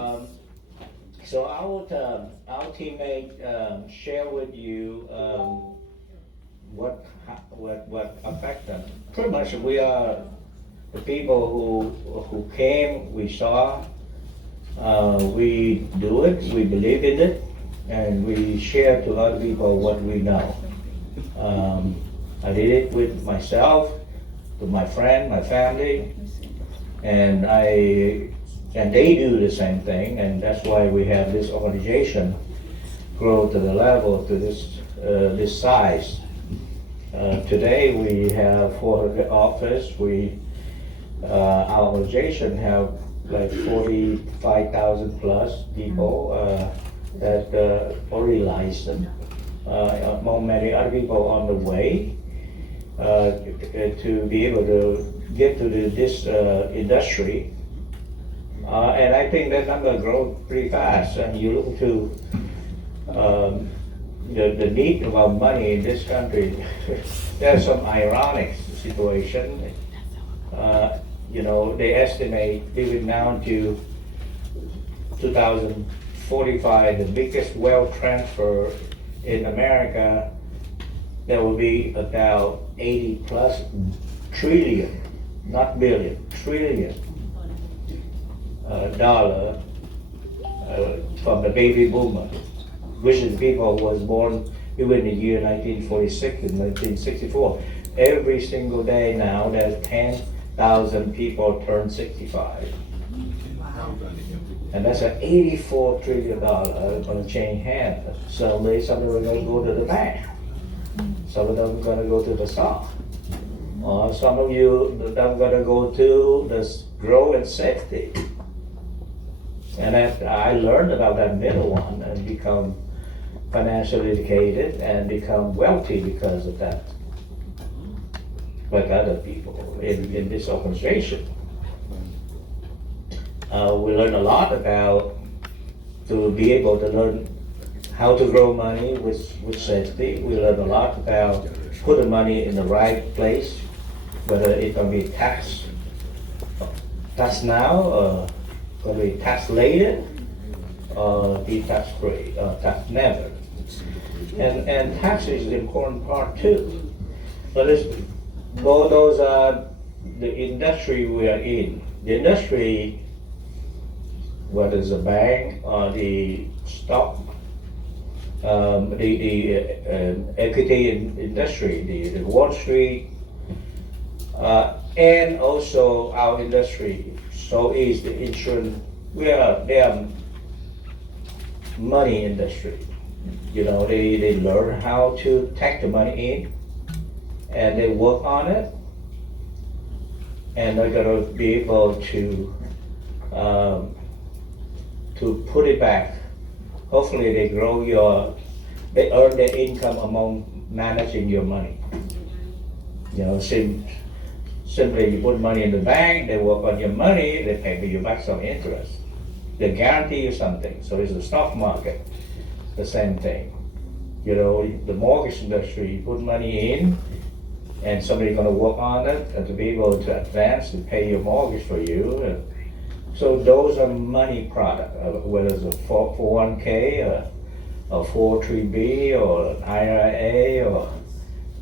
Um, so our teammate share with you what affect them. Pretty much, we are the people who came, we saw, we do it, we believe in it, and we share to other people what we know. I did it with myself, with my friend, my family, and they do the same thing, and that's why we have this organization grow to the level to this size. Today we have 400 office. Our organization have like 45,000 plus people that already licensed. Among many other people on the way to be able to get to this industry. And I think that number grow pretty fast. And you look to the need of our money in this country. There's some ironic situation. They estimate even now to 2045, the biggest wealth transfer in America, there will be about 80 plus trillion, not billion, trillion dollar from the baby boomer, which is people who was born between the year 1946 and 1964. Every single day now, there's 10,000 people turn 65. And that's an $84 trillion going to change hands. Suddenly, some of them are going to go to the bank. Some of them are going to go to the stock. Or some of you are going to go to the grow and safety. And I learned about that middle one and become financially educated and become wealthy because of that. Like other people in this organization. We learn a lot about to be able to learn how to grow money with safety. We learn a lot about put the money in the right place, whether it can be tax now, or can be tax later, or be tax free, or tax never. And tax is the important part too. But those are the industry we are in. The industry, whether it's a bank or the stock, the equity industry, the Wall Street, and also our industry. So is the insurance. They are money industry. They learn how to take the money in, and they work on it, and they're gonna be able to put it back. Hopefully they earn their income among managing your money. Simply you put money in the bank, they work on your money, they pay you back some interest. They guarantee you something. So it's the stock market, the same thing. The mortgage industry, you put money in, and somebody's gonna work on it and to be able to advance and pay your mortgage for you. So those are money products, whether it's a 401k, a 403b, or an IRA, or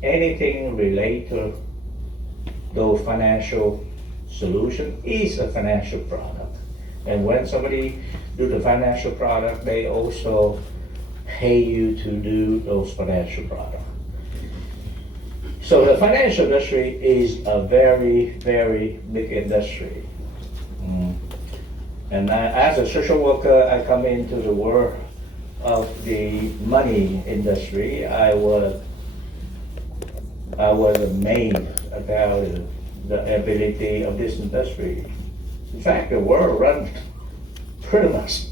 anything related to those financial solution is a financial product. And when somebody do the financial product, they also pay you to do those financial products. So the financial industry is a very, very big industry. And as a social worker, I come into the world of the money industry. I was amazed about the ability of this industry. In fact, the world runs pretty much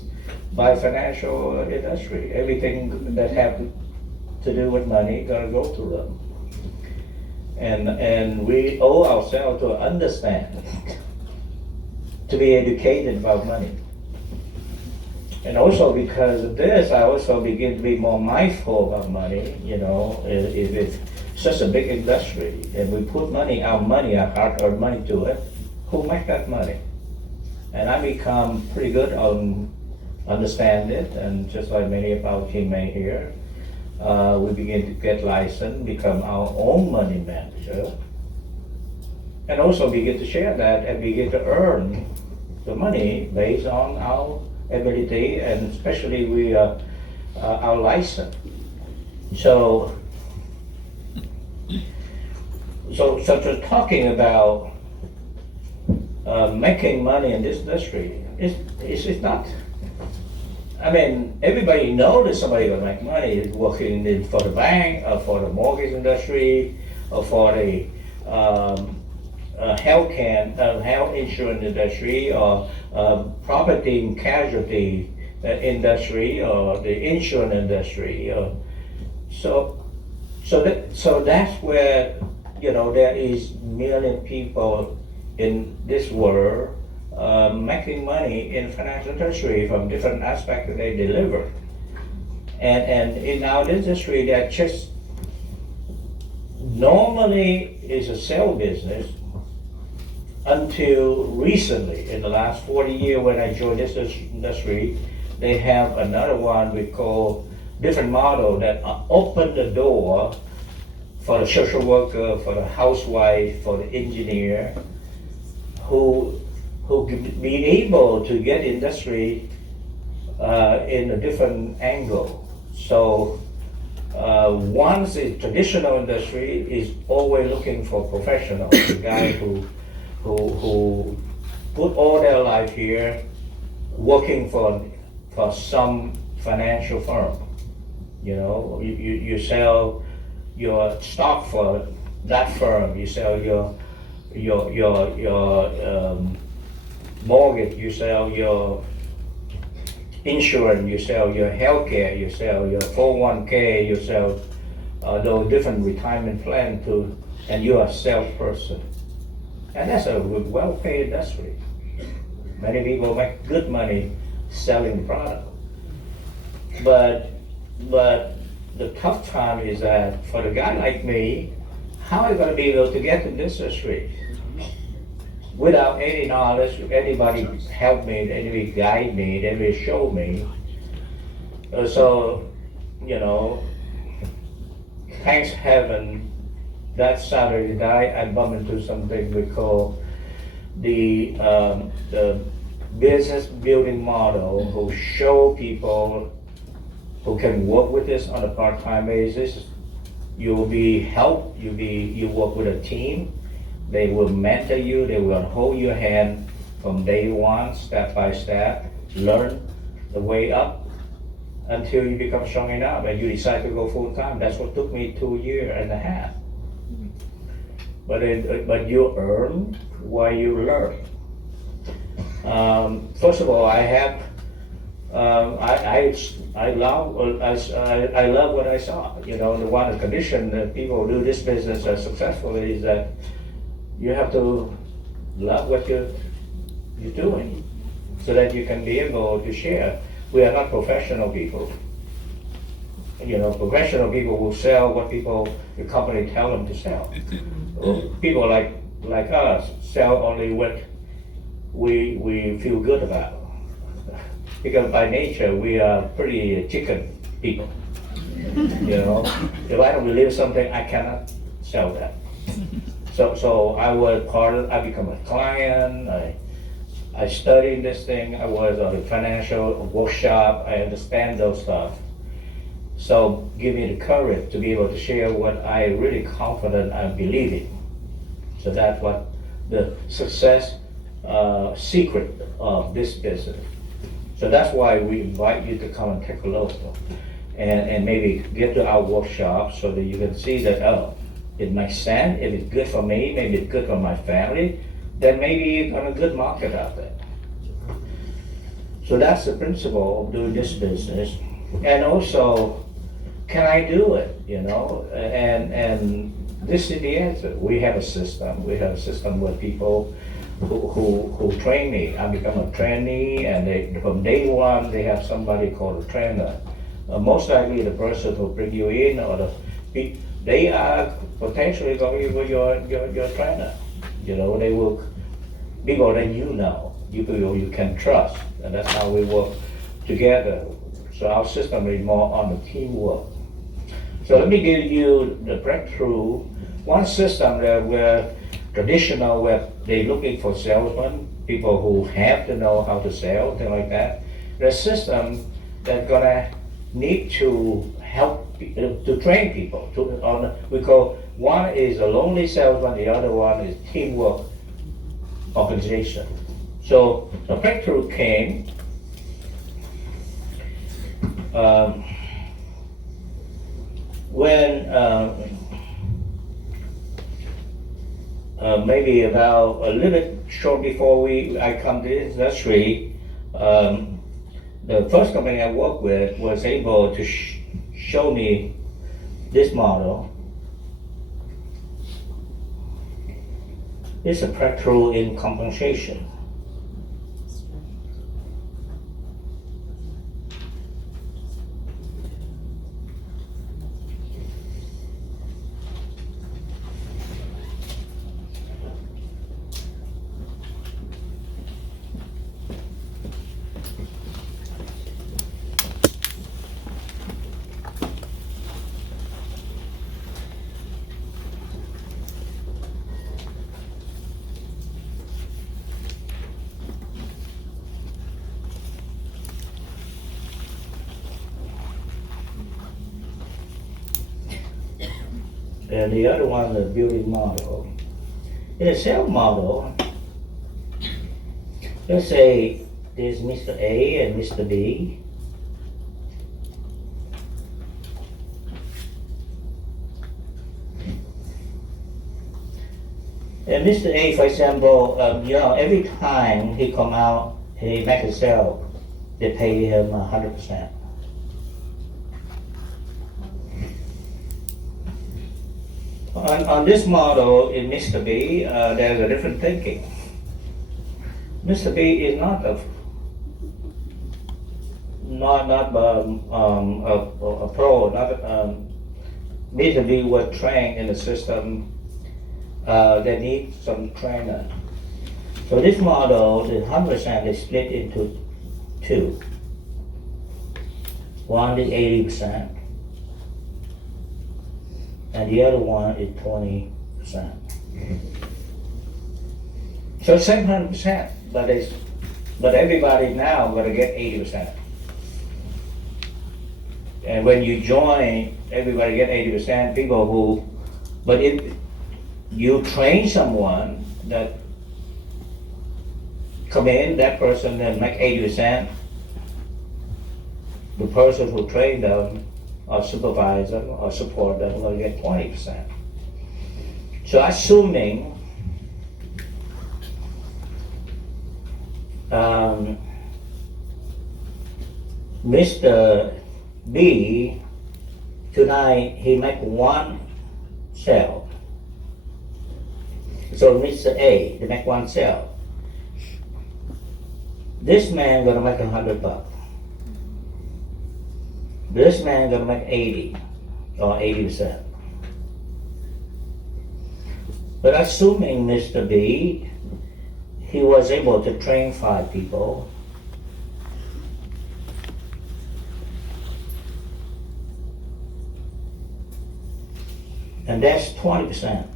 by financial industry. Everything that has to do with money gonna go through them. And we owe ourselves to understand, to be educated about money. And also because of this, I also begin to be more mindful about money. If it's such a big industry and we put our hard-earned money to it, who makes that money? And I become pretty good on understand it, and just like many of our teammates here, we begin to get licensed, become our own money manager, and also begin to share that and begin to earn the money based on our ability, and especially we our license. So just talking about making money in this industry, it's not. I mean, everybody knows that somebody gonna make money working for the bank, or for the mortgage industry, or for the health insurance industry, or property and casualty industry, or the insurance industry. So that's where, there is million people in this world making money in financial industry from different aspects that they deliver. And in our industry, that just normally is a sale business until recently. In the last 40 years when I joined this industry, they have another one we call different model that open the door for the social worker, for the housewife, for the engineer, who be able to get industry in a different angle. So once the traditional industry is always looking for professionals, the guy who put all their life here working for some financial firm. You sell your stock for that firm, you sell your mortgage, you sell your insurance, you sell your healthcare, you sell your 401k, you sell those different retirement plans and you're a salesperson. And that's a well-paid industry. Many people make good money selling product. But the tough time is that for the guy like me, how am I going to be able to get in this industry without any knowledge? Anybody help me, anybody guide me, anybody show me. So, thanks heaven, that Saturday night I bumped into something we call the business building model, who show people who can work with this on a part-time basis. You will be helped, you work with a team, they will mentor you, they will hold your hand from day one, step by step, learn the way up until you become strong enough and you decide to go full-time. That's what took me 2.5 years. But you earn while you learn. First of all, I love what I saw. The one condition that people do this business successfully is that you have to love what you're doing, so that you can be able to share. We are not professional people. Professional people will sell what the company tell them to sell. People like us sell only what we feel good about. Because by nature, we are pretty chicken people. If I don't believe something, I cannot sell that. So I become a client, I studied this thing, I was on a financial workshop, I understand those stuff. So give me the courage to be able to share what I really confident I believe in. So that's what the success secret of this business. So that's why we invite you to come and take a look and maybe get to our workshop so that you can see that, it makes sense. If it's good for me, maybe it's good for my family, then maybe it's on a good market out there. So that's the principle of doing this business. And also, can I do it, And this is the answer. We have a system. We have a system where people who train me. I become a trainee, and from day one they have somebody called a trainer. Most likely the person who bring you in, or they are potentially going to be your trainer. They will people that people you can trust, and that's how we work together. So our system is more on the teamwork. So let me give you the breakthrough. One system that where traditional, where they're looking for salesmen, people who have to know how to sell, things like that. The system that's gonna need to help to train people. We call one is a lonely salesman, the other one is teamwork organization. So the breakthrough came when maybe about a little bit short before I come to this industry, the first company I worked with was able to show me this model. It's a breakthrough in compensation. And the other one, the building model. In a sales model, let's say there's Mr. A and Mr. B. And Mr. A, for example, every time he come out, he make a sale, they pay him 100%. On this model in Mr. B, there's a different thinking. Mr. B is not a pro. Mr. B was trained in a system that needs some trainer. So this model, the 100% is split into two. One is 80%. And the other one is 20%. So 700%, but everybody now gonna get 80%. And when you join, everybody get 80%. People who, but if you train someone that come in, that person then make 80%. The person who trained them, or supervise them, or support them, will get 20%. So assuming Mr. B, tonight he make one sale. So Mr. A, they make one sale. This man gonna make $100. This man gonna make 80 or 80%. But assuming Mr. B, he was able to train 5 people. And that's 20%.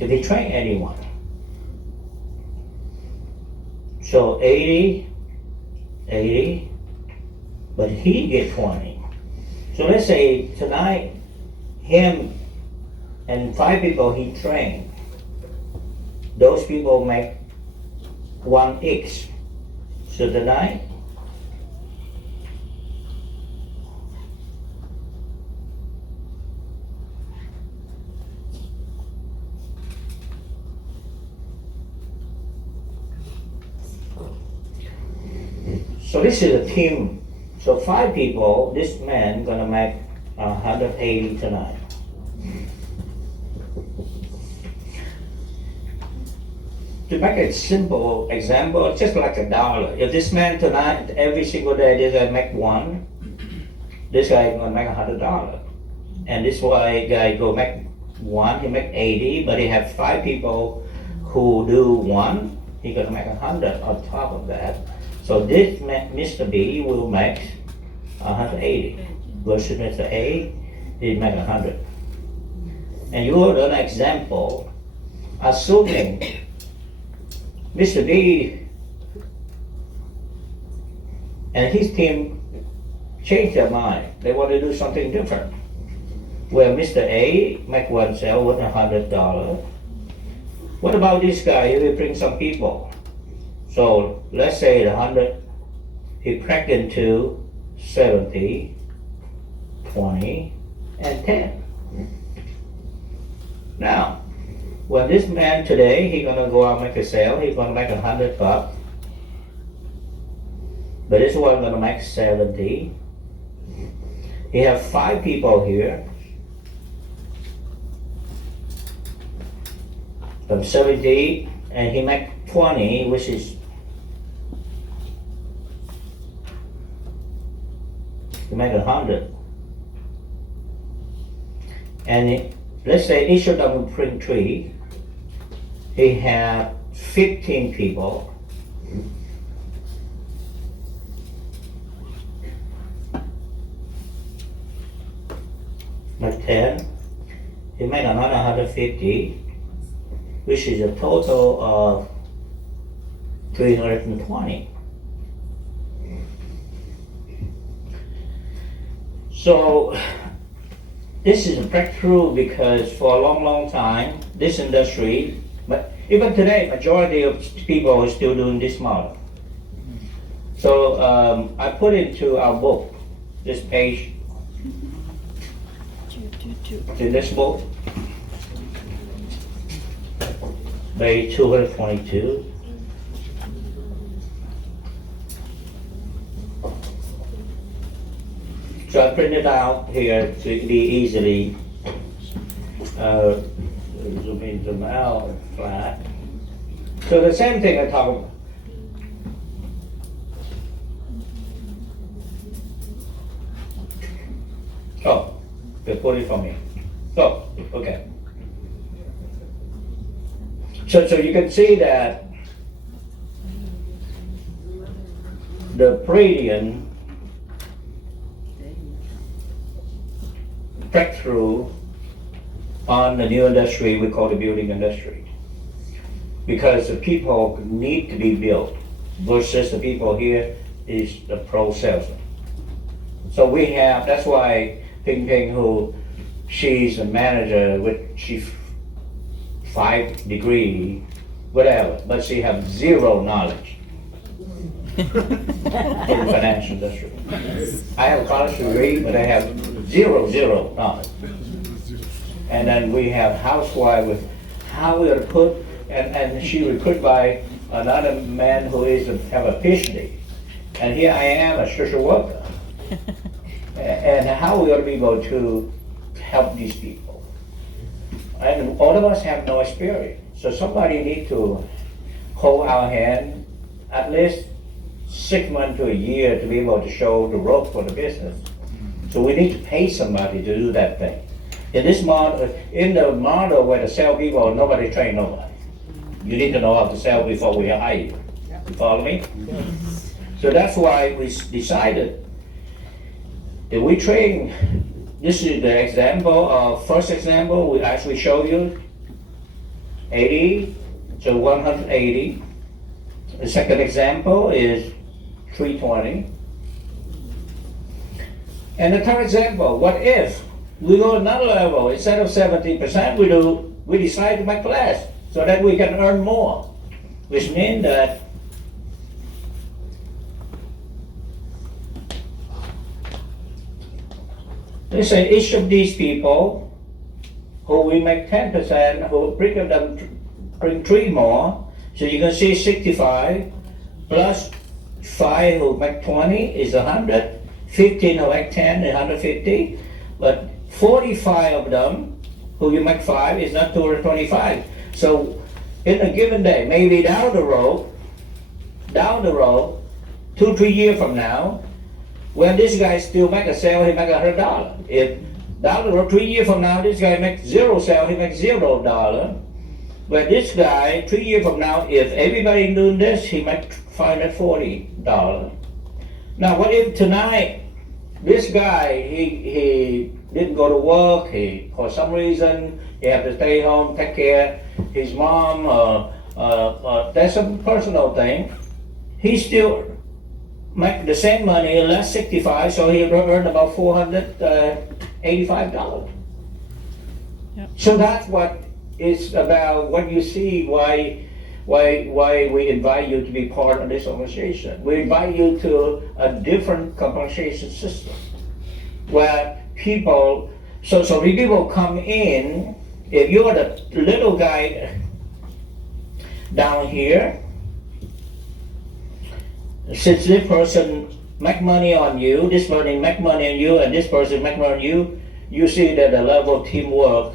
If he train anyone. So 80, but he get 20. So let's say tonight, him and 5 people he trained, those people make 1x. So tonight, so this is a team. So 5 people, this man gonna make 180 tonight. To make a simple example, just like $1. If this man tonight, every single day, this guy make 1, this guy gonna make $100. And this guy go make 1, he make 80, but he have 5 people who do 1, He's gonna make 100 on top of that. So this Mr. B will make 180 versus Mr. A, he make 100. And you hold an example, assuming Mr. B and his team change their mind. They want to do something different. Where Mr. A make one sale with $100. What about this guy? He will bring some people. So let's say the 100, he cracked into 70, 20, and 10. Now, when this man today, he gonna go out and make a sale, he's gonna make $100. But this one gonna make 70. He have 5 people here. From 70, and he make 20, which is he make 100. And let's say each of them will bring 3. He have 15 people. Make 10. He make another 150. Which is a total of 320. So this is a breakthrough because for a long time, this industry, but even today, majority of people are still doing this model. So I put into our book, this page, in this book, page 222. So I printed out here to be easily zoom in, zoom out, flat. So the same thing I talk about. Oh, they put it for me. Oh, okay. So you can see that the Palladian breakthrough on the new industry we call the building industry, because the people need to be built versus the people here is the pro salesman. So we have, that's why Ping Ping, who she's a manager with chief 5 degree, whatever, but she have 0 knowledge in the financial industry. I have a college degree, but I have zero knowledge. And then we have housewife with how we are put, and she recruited by another man who have a PhD. And here I am, a social worker. And how we ought to be able to help these people. And all of us have no experience. So somebody need to hold our hand at least 6 months to a year to be able to show the rope for the business. So we need to pay somebody to do that thing. In this model, in the model where the sell people, nobody train nobody. You need to know how to sell before we hire you. You follow me? So that's why we decided that we train. This is the example of, first example, we actually show you 80 to 180. The second example is 320. And the third example, what if we go another level, instead of 70%, we decide to make less so that we can earn more, which means that let's say each of these people who we make 10%, who bring 3 more, so you can see 65 plus 5 who make 20 is 100, 15 who make 10 is 150, but 45 of them who you make 5 is not 225. So in a given day, maybe down the road, 2-3 years from now, when this guy still make a sale, he make $100. If down the road 3 years from now, this guy makes 0 sale, he makes $0. But this guy, 3 years from now, if everybody doing this, he might find it $40. Now, what if tonight this guy he didn't go to work, he for some reason he have to stay home, take care his mom, that's some personal thing. He still make the same money, less 65, so he earn about $485. Yep. So that's what it's about. What you see, why we invite you to be part of this organization. We invite you to a different compensation system where people, so when people come in, if you're the little guy down here, since this person make money on you, this person make money on you, and this person make money on you, you see that the level of teamwork,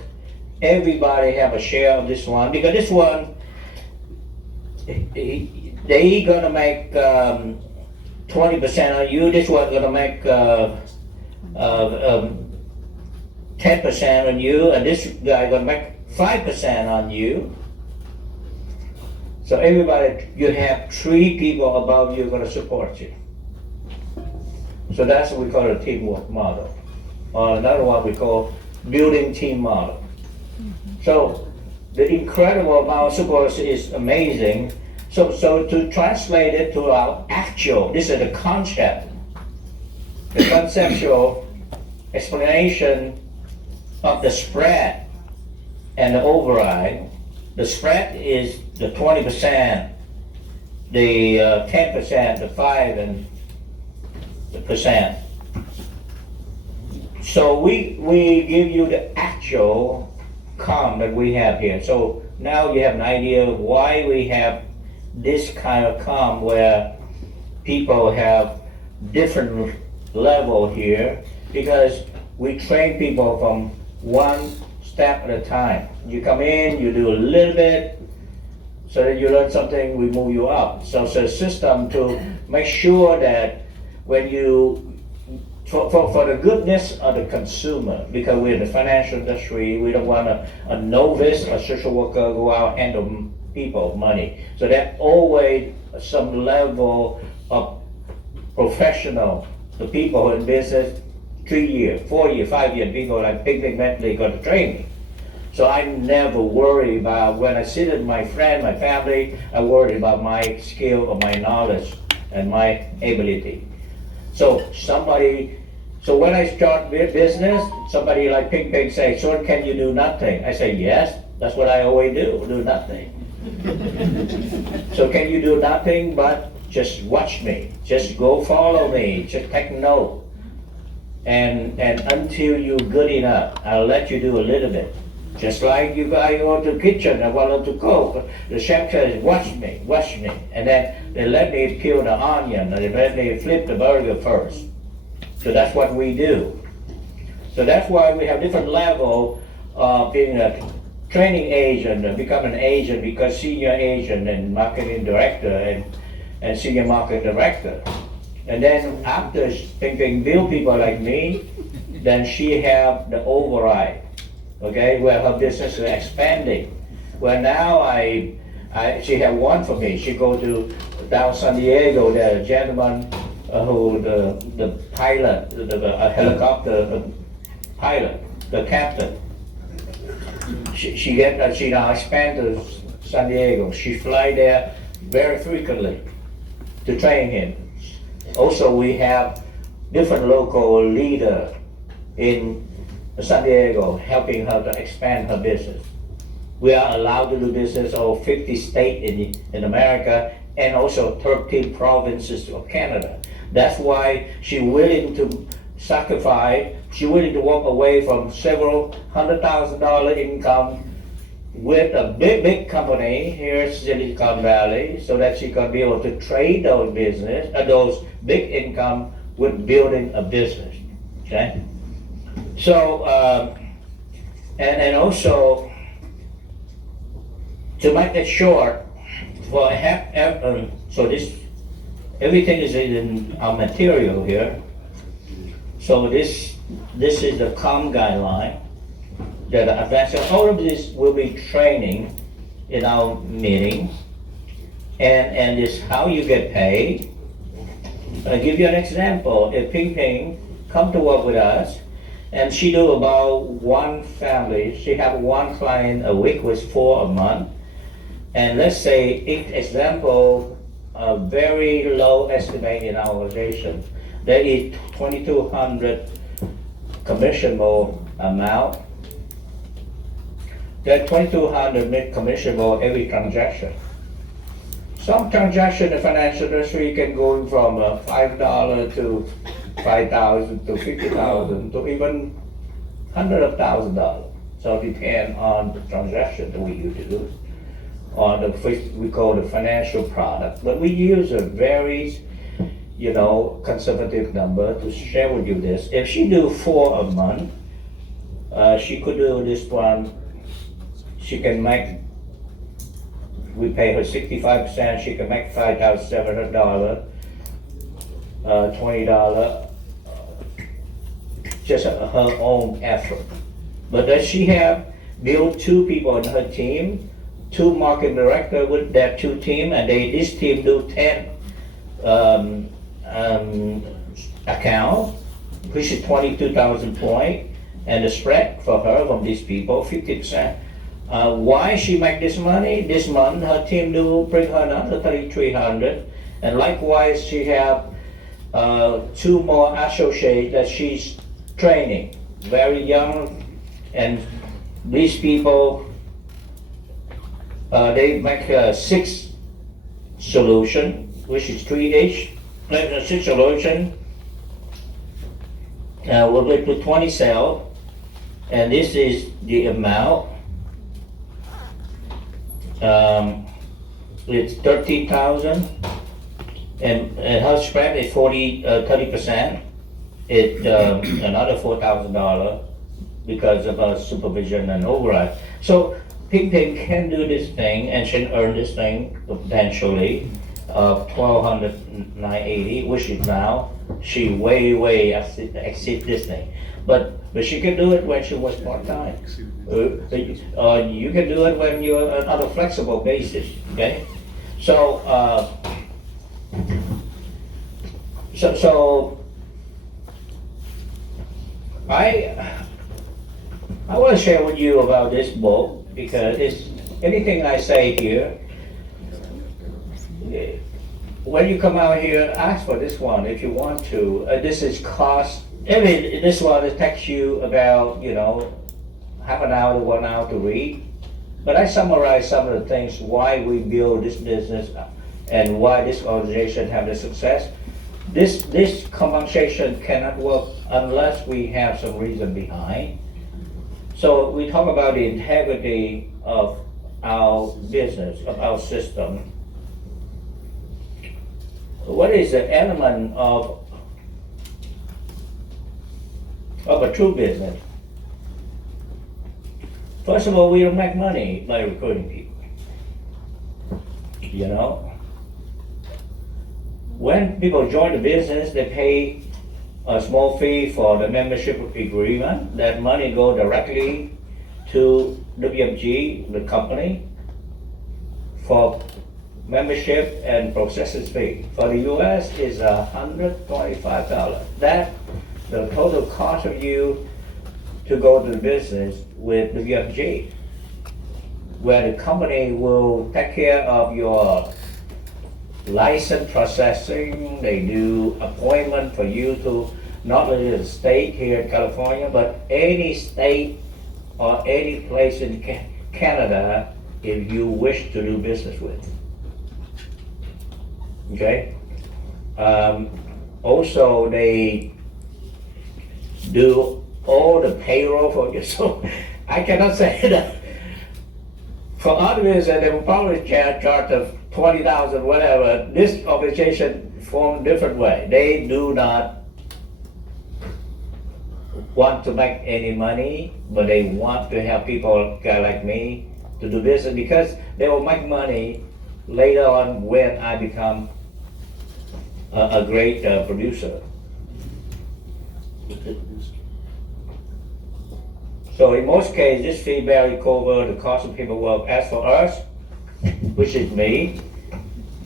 everybody have a share of this one, because this one, they gonna make 20% on you, this one gonna make 10% on you, and this guy gonna make 5% on you. So everybody, you have 3 people above you gonna support you. So that's what we call a teamwork model. Or another one we call building team model. So the incredible amount of support is amazing. So to translate it to our actual, this is the concept, the conceptual explanation of the spread and the override. The spread is the 20%, the 10%, the 5% and the percent. So we give you the actual com that we have here. So now you have an idea of why we have this kind of com where people have different level here, because we train people from one step at a time. You come in, you do a little bit, so that you learn something, we move you up. So it's a system to make sure that when you, for the goodness of the consumer, because we're in the financial industry, we don't want a novice, a social worker go out and handle people money. So that always some level of professional, the people in business, 3 years, 4 years, 5 years, people like big mentally got to train me. So I never worry about, when I sit with my friend, my family, I worry about my skill or my knowledge and my ability. So when I start business, somebody like Ping say, Xuan, can you do nothing? I say, yes, that's what I always do nothing. So can you do nothing but just watch me, just go follow me, just take note. And until you're good enough, I'll let you do a little bit. Just like you go to the kitchen and want to cook, the chef says, watch me, and then they let me peel the onion, and they let me flip the burger first. So that's what we do. So that's why we have different level of being a training agent, become an agent, because senior agent and marketing director and senior marketing director. And then after Ping build people like me, then she have the override. Okay, where her business is expanding. Well, now she have one for me. She go to down San Diego. The gentleman who the pilot, the helicopter pilot, the captain. She now expand to San Diego. She fly there very frequently to train him. Also, we have different local leader in San Diego, helping her to expand her business. We are allowed to do business over 50 states in America, and also 13 provinces of Canada. That's why she's willing to sacrifice, she's willing to walk away from several $100,000 income with a big company here in Silicon Valley, so that she can be able to trade those those big income with building a business. Okay. So, and also, to make it short, so everything is in our material here. So this is the COM guideline, that advanced, all of this will be training in our meeting, and it's how you get paid. I'll give you an example. If Ping Ping come to work with us, and she do about one family, she have one client a week with 4 a month, and let's say, example, a very low estimate in our organization, there is 2,200 commissionable amount. That 2,200 make commissionable every transaction. Some transaction in the financial industry can go from $5 to 5,000 to 50,000 to even hundred of $1,000. So it depends on the transaction that we do, on the we call the financial product. But we use a very, conservative number to share with you this. If she do 4 a month, she could do this one. She can make. We pay her 65%. She can make $5,700, $20, just her own effort. But does she have built 2 people on her team, 2 marketing director with that 2 team, and this team do 10 account, which is 22,000 points, and the spread for her from these people 50%. Why she make this money? This month her team do bring her another 3,300, and likewise she have 2 more associates that she's training, very young, and these people they make 6 solution, which is 3 each. 6 solution will lead to 20 sales, and this is the amount. It's 30,000, and her spread is 30%. It's another $4,000 because of her supervision and override. So Ping Ping can do this thing, and she can earn this thing potentially of $1,200,980, which is now she way exceed this thing. But she can do it when she was part-time. You can do it when you're on a flexible basis, okay? So I want to share with you about this book, because it's anything I say here. When you come out here, ask for this one if you want to. This is cost. This one, it takes you about, half an hour to 1 hour to read. But I summarize some of the things why we build this business and why this organization have the success. This conversation cannot work unless we have some reason behind. So we talk about the integrity of our business, of our system. What is the element of a true business? First of all, we don't make money by recruiting people. When people join the business, they pay a small fee for the membership agreement. That money goes directly to WMG, the company, for membership and processing fee. For the US is $125. That the total cost of you to go to the business with WMG, where the company will take care of your license processing. They do appointment for you to not only the state here in California, but any state or any place in Canada if you wish to do business with. Okay? Also, they do all the payroll for you. So I cannot say that for others, they will probably charge of 20,000, whatever. This organization formed a different way. They do not want to make any money, but they want to help people, guy like me, to do business, because they will make money later on when I become a great producer. So in most cases, this fee barely covers the cost of paperwork. As for us, which is me,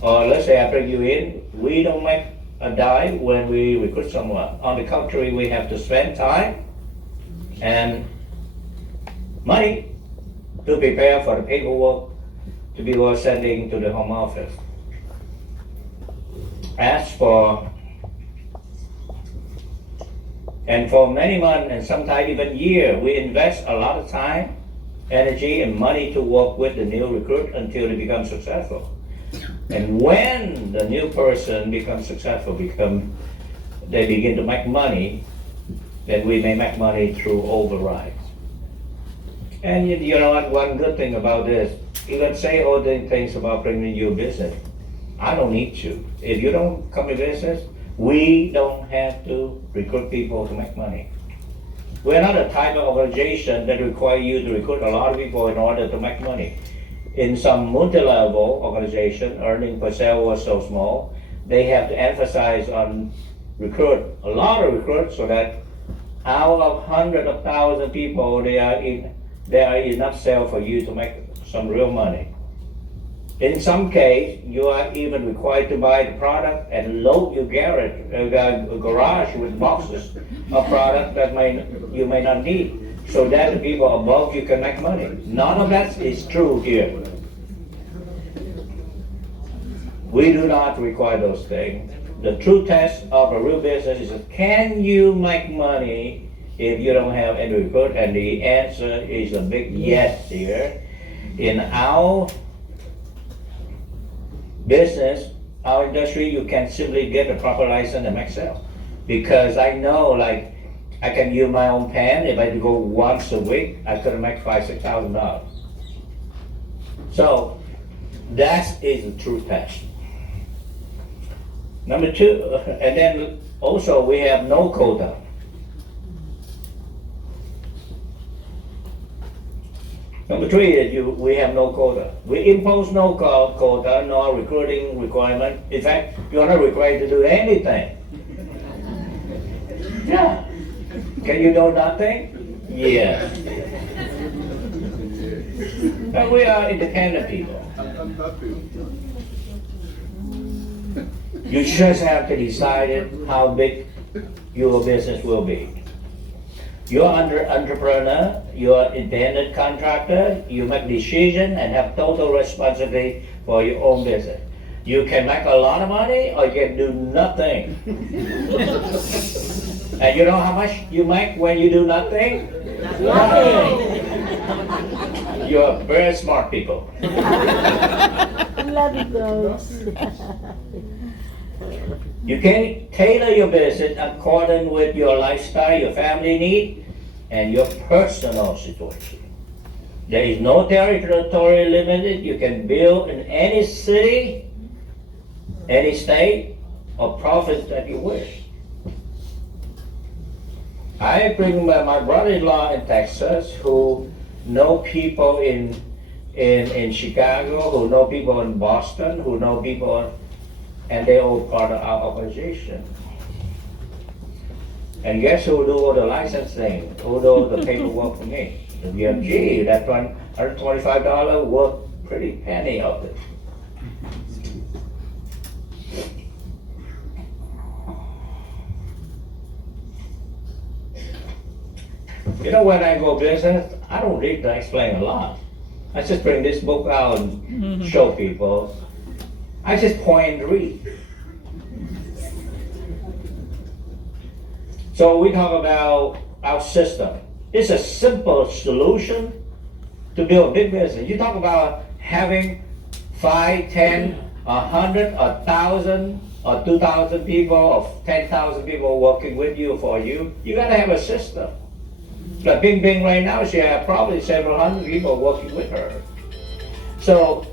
or let's say I bring you in, we don't make a dime when we recruit someone. On the contrary, we have to spend time and money to prepare for the paperwork to be sending to the home office. As for, and for many months and sometimes even years, we invest a lot of time, energy, and money to work with the new recruit until they become successful. And when the new person becomes successful, they begin to make money, then we may make money through override. And you know what, one good thing about this, you can say all the things about bringing you business. I don't need to. If you don't come to business, we don't have to recruit people to make money. We're not a type of organization that require you to recruit a lot of people in order to make money. In some multi-level organization, earning per sale was so small, they have to emphasize on recruit a lot of recruits so that out of hundreds of thousands of people, there are enough sales for you to make some real money. In some case, you are even required to buy the product and load your garage with boxes of product that you may not need, so that the people above you can make money. None of that is true here. We do not require those things. The true test of a real business is, can you make money if you don't have any recruit? And the answer is a big yes here. In our business, our industry, you can simply get a proper license and make sales. Because I know, like, I can use my own pen. If I go once a week, I could make $5,000, $6,000. So that is the true test. Number two, and then also we have no quota. Number three is we have no quota. We impose no quota, no recruiting requirement. In fact, you're not required to do anything. Yeah. Can you do nothing? Yes. But we are independent people. You just have to decide how big your business will be. You're entrepreneur, you're independent contractor, you make decision and have total responsibility for your own business. You can make a lot of money or you can do nothing. And you know how much you make when you do nothing? Nothing. You're very smart people. Love you guys. You can tailor your business according with your lifestyle, your family need, and your personal situation. There is no territory limited. You can build in any city, any state, or province that you wish. I bring my brother-in-law in Texas who know people in Chicago, who know people in Boston, who know people, and they all part of our organization. And guess who do all the licensing, who do all the paperwork for me? The VFG, that $125 worth pretty penny of it. You know, when I go business, I don't need to explain a lot. I just bring this book out and show people. I just point and read. So we talk about our system. It's a simple solution to build a big business. You talk about having 5, 10, 100, 1,000, or 2,000 people, or 10,000 people working with you for you. You gotta have a system. Like Bing Bing right now, she has probably several hundred people working with her. So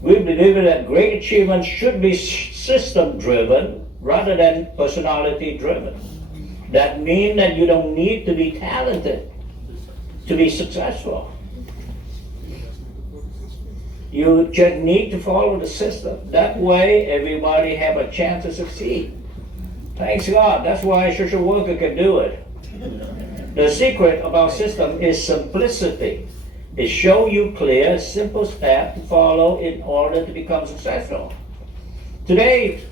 we believe that great achievement should be system-driven rather than personality-driven. That means that you don't need to be talented to be successful. You just need to follow the system. That way, everybody have a chance to succeed. Thanks God, that's why a social worker can do it. The secret of our system is simplicity. It shows you clear, simple steps to follow in order to become successful. Today,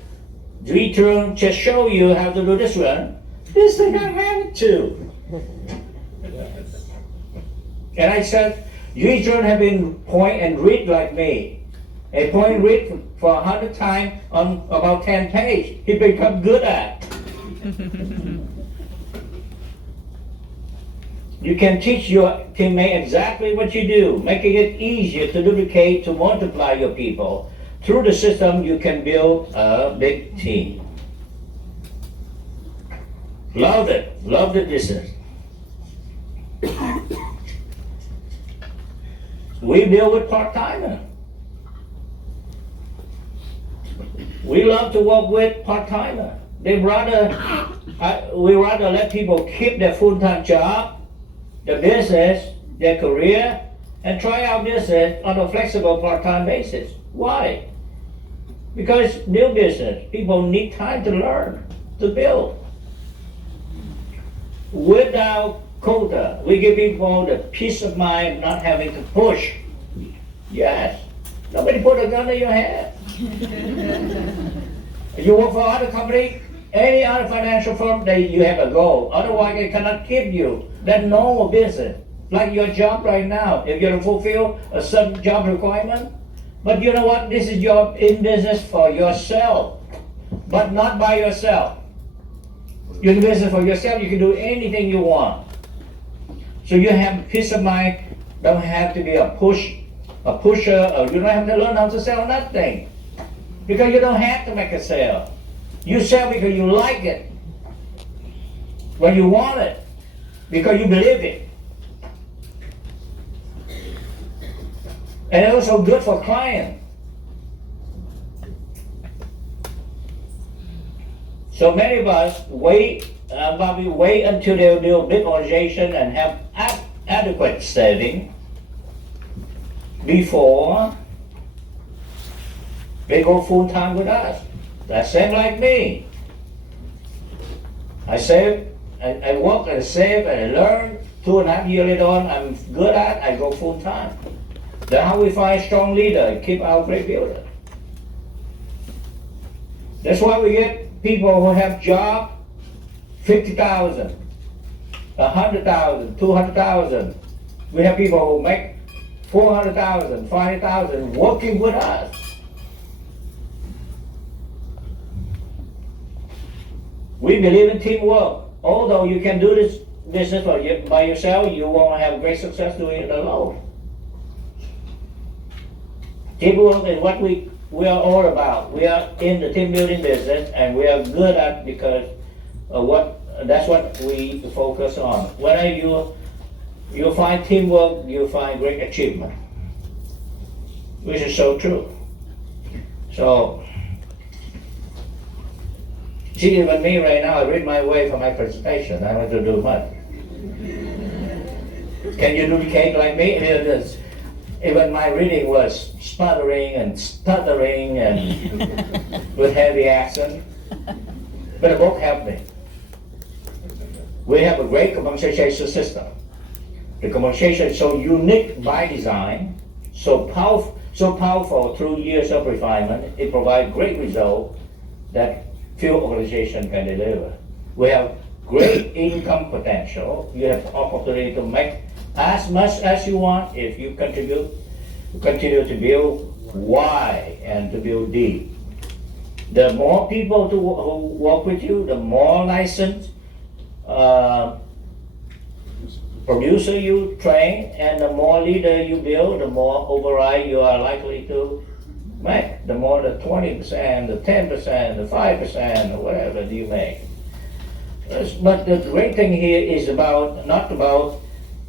Xuan just show you how to do this one. This thing I have to. And I said, Xuan have been point and read like me. A point and read for 100 times on about 10 pages. He become good at. You can teach your teammate exactly what you do, making it easier to duplicate, to multiply your people. Through the system, you can build a big team. Love it. Love the business. We deal with part-timers. We love to work with part-timers. We rather let people keep their full-time job, their business, their career, and try out business on a flexible part-time basis. Why? Because new business, people need time to learn, to build. Without quota, we give people the peace of mind of not having to push. Yes, nobody put a gun to your head. You work for other company, any other financial firm, you have a goal. Otherwise, they cannot keep you. That's normal business. Like your job right now, if you fulfill a certain job requirement, but you know what? This is your in business for yourself, but not by yourself. You're in business for yourself. You can do anything you want. So you have peace of mind. Don't have to be a pusher, or you don't have to learn how to sell nothing, because you don't have to make a sale. You sell because you like it, when you want it, because you believe it. And it's also good for clients. So many of us probably wait until they'll do a big organization and have adequate saving before they go full time with us. That's same like me. I save, I work and save and I learn. 2.5 years later on, I'm good at, I go full time. That's how we find strong leader and keep our great builder. That's why we get people who have job, 50,000, 100,000, 200,000. We have people who make 400,000, 500,000 working with us. We believe in teamwork. Although you can do this business by yourself, you won't have great success doing it alone. Teamwork is what we are all about. We are in the team building business, and we are good at because that's what we focus on. Whenever you find teamwork, you find great achievement, which is so true. So, see, even me right now, I read my way for my presentation. I don't have to do much. Can you duplicate like me? Even my reading was sputtering and stuttering and with heavy accent. But the book helped me. We have a great compensation system. The compensation is so unique by design, so powerful through years of refinement. It provides great results that few organizations can deliver. We have great income potential. You have the opportunity to make as much as you want if you continue to build wide and to build deep. The more people who work with you, the more licensed producer you train, and the more leader you build, the more override you are likely to make. The more the 20%, the 10%, the 5%, or whatever you make. But the great thing here is not about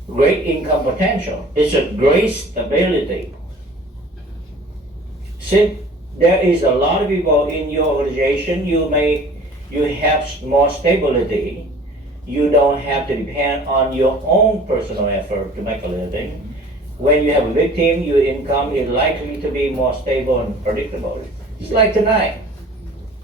great income potential. It's a great stability. Since there is a lot of people in your organization, you have more stability. You don't have to depend on your own personal effort to make a living. When you have a big team, your income is likely to be more stable and predictable. It's like tonight.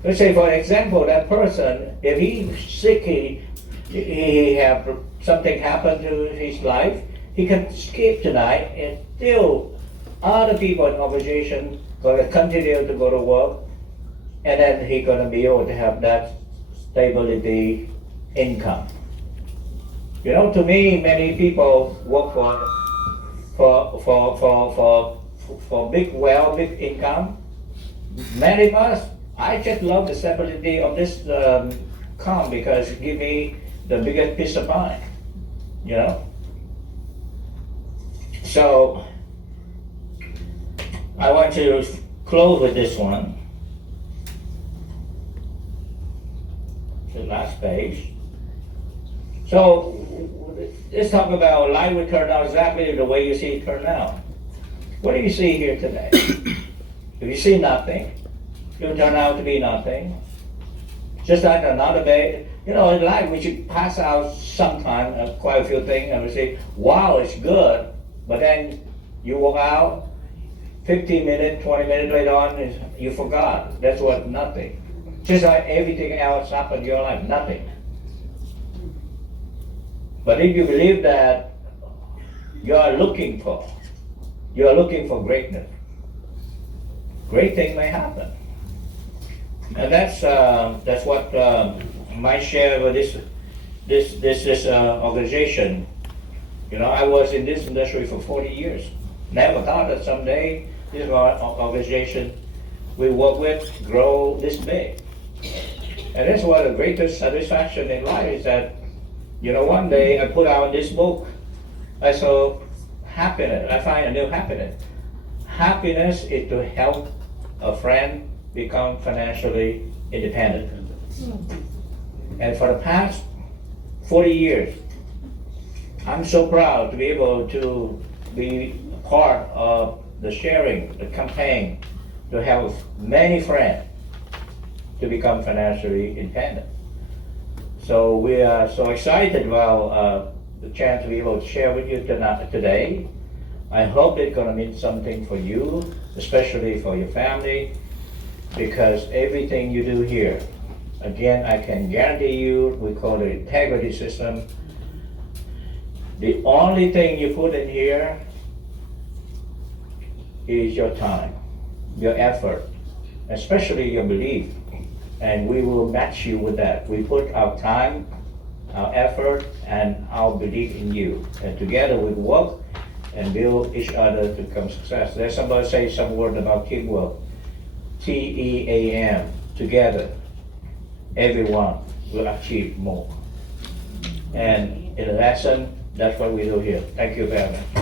Let's say, for example, that person, if he's sick, he have something happen to his life, he can skip tonight and still other people in organization gonna continue to go to work, and then he gonna be able to have that stability income. You know, to me, many people work for big wealth, big income. Many of us, I just love the stability of this income because it give me the biggest peace of mind. You know. So I want to close with this one. The last page. So let's talk about life will turn out exactly the way you see it turn out. What do you see here today? If you see nothing, it will turn out to be nothing. Just like another day, you know, in life we should pass out sometime quite a few things and we say, wow, it's good. But then you walk out, 15 minutes, 20 minutes later on, you forgot. That's what nothing. Just like everything else happened in your life, nothing. But if you believe that you are looking for greatness, great things may happen. And that's what my share with this organization. You know, I was in this industry for 40 years. Never thought that someday this organization we work with grow this big. And that's what the greatest satisfaction in life is that, you know, one day I put out this book, I saw happiness, I find a new happiness. Happiness is to help a friend become financially independent. And for the past 40 years, I'm so proud to be able to be part of the sharing, the campaign, to help many friends to become financially independent. So we are so excited about the chance to be able to share with you today. I hope it's going to mean something for you, especially for your family, because everything you do here, again, I can guarantee you, we call it integrity system. The only thing you put in here is your time, your effort, especially your belief. And we will match you with that. We put our time, our effort, and our belief in you. And together we work and build each other to become success. There's somebody say some word about teamwork. TEAM, together, everyone will achieve more. And in a lesson, that's what we do here. Thank you very much.